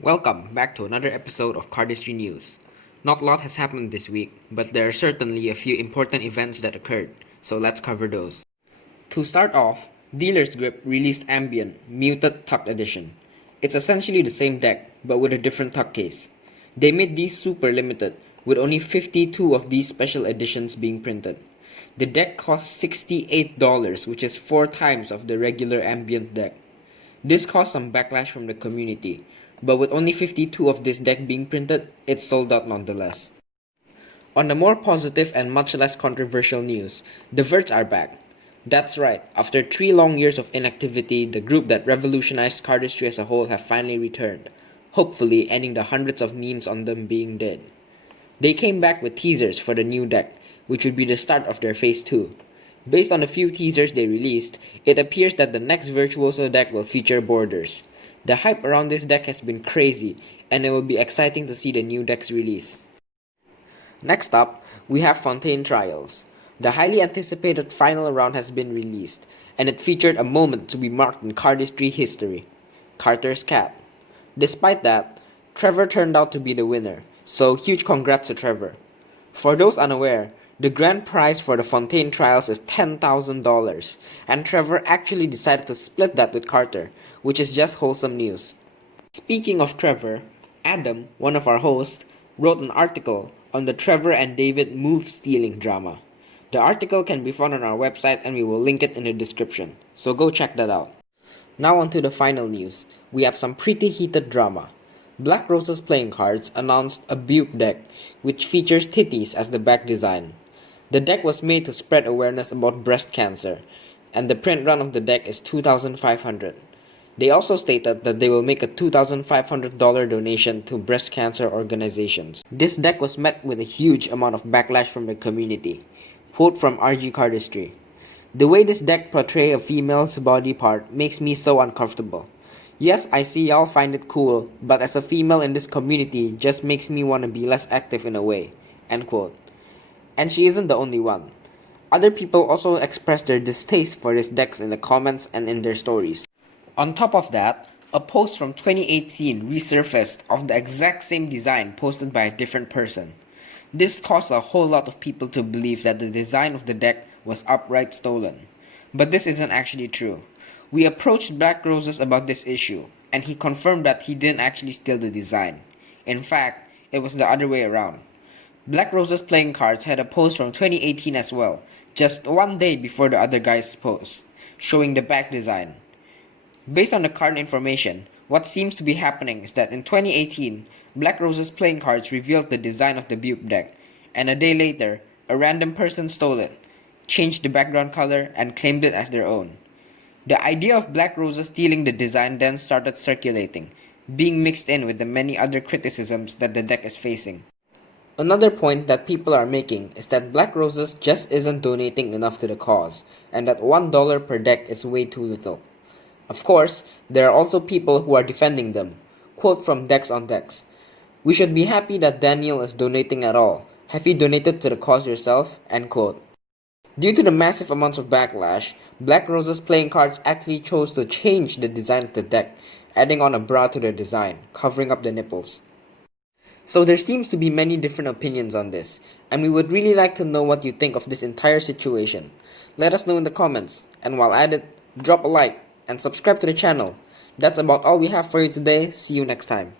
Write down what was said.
Welcome back to another episode of Cardistry News. Not a lot has happened this week, but there are certainly a few important events that occurred, so let's cover those. To start off, Dealer's Grip released Ambient Muted Tuck Edition. It's essentially the same deck, but with a different tuck case. They made these super limited, with only 52 of these special editions being printed. The deck costs $68, which is 4 times of the regular Ambient deck. This caused some backlash from the community, but with only 52 of this deck being printed, it sold out nonetheless. On the more positive and much less controversial news, the VIRTS are back. That's right, after 3 long years of inactivity, the group that revolutionized cardistry as a whole have finally returned, hopefully ending the hundreds of memes on them being dead. They came back with teasers for the new deck, which would be the start of their phase 2. Based on the few teasers they released, it appears that the next Virtuoso deck will feature borders. The hype around this deck has been crazy, and it will be exciting to see the new deck's release. Next up, we have Fontaine Trials. The highly anticipated final round has been released, and it featured a moment to be marked in cardistry history: Carter's Cat. Despite that, Trevor turned out to be the winner, so huge congrats to Trevor. For those unaware, the grand prize for the Fontaine Trials is $10,000, and Trevor actually decided to split that with Carter, which is just wholesome news. Speaking of Trevor, Adam, one of our hosts, wrote an article on the Trevor and David move-stealing drama. The article can be found on our website and we will link it in the description, so go check that out. Now on to the final news. We have some pretty heated drama. Black Roses Playing Cards announced a Bewb deck, which features titties as the back design. The deck was made to spread awareness about breast cancer, and the print run of the deck is $2,500. They also stated that they will make a $2,500 donation to breast cancer organizations. This deck was met with a huge amount of backlash from the community. Quote from RG Cardistry: "The way this deck portrays a female's body part makes me so uncomfortable. Yes, I see y'all find it cool, but as a female in this community just makes me want to be less active in a way." End quote. And she isn't the only one. Other people also expressed their distaste for these decks in the comments and in their stories. On top of that, a post from 2018 resurfaced of the exact same design posted by a different person. This caused a whole lot of people to believe that the design of the deck was outright stolen. But this isn't actually true. We approached Black Roses about this issue, and he confirmed that he didn't actually steal the design. In fact, it was the other way around. Black Roses Playing Cards had a post from 2018 as well, just one day before the other guy's post, showing the back design. Based on the current information, what seems to be happening is that in 2018, Black Roses Playing Cards revealed the design of the Bewb deck, and a day later, a random person stole it, changed the background color, and claimed it as their own. The idea of Black Roses stealing the design then started circulating, being mixed in with the many other criticisms that the deck is facing. Another point that people are making is that Black Roses just isn't donating enough to the cause, and that $1 per deck is way too little. Of course, there are also people who are defending them. Quote from Decks on Decks: "We should be happy that Daniel is donating at all. Have you donated to the cause yourself?" End quote. Due to the massive amounts of backlash, Black Roses Playing Cards actually chose to change the design of the deck, adding on a bra to their design, covering up the nipples. So there seems to be many different opinions on this, and we would really like to know what you think of this entire situation. Let us know in the comments, and while at it, drop a like and subscribe to the channel. That's about all we have for you today. See you next time.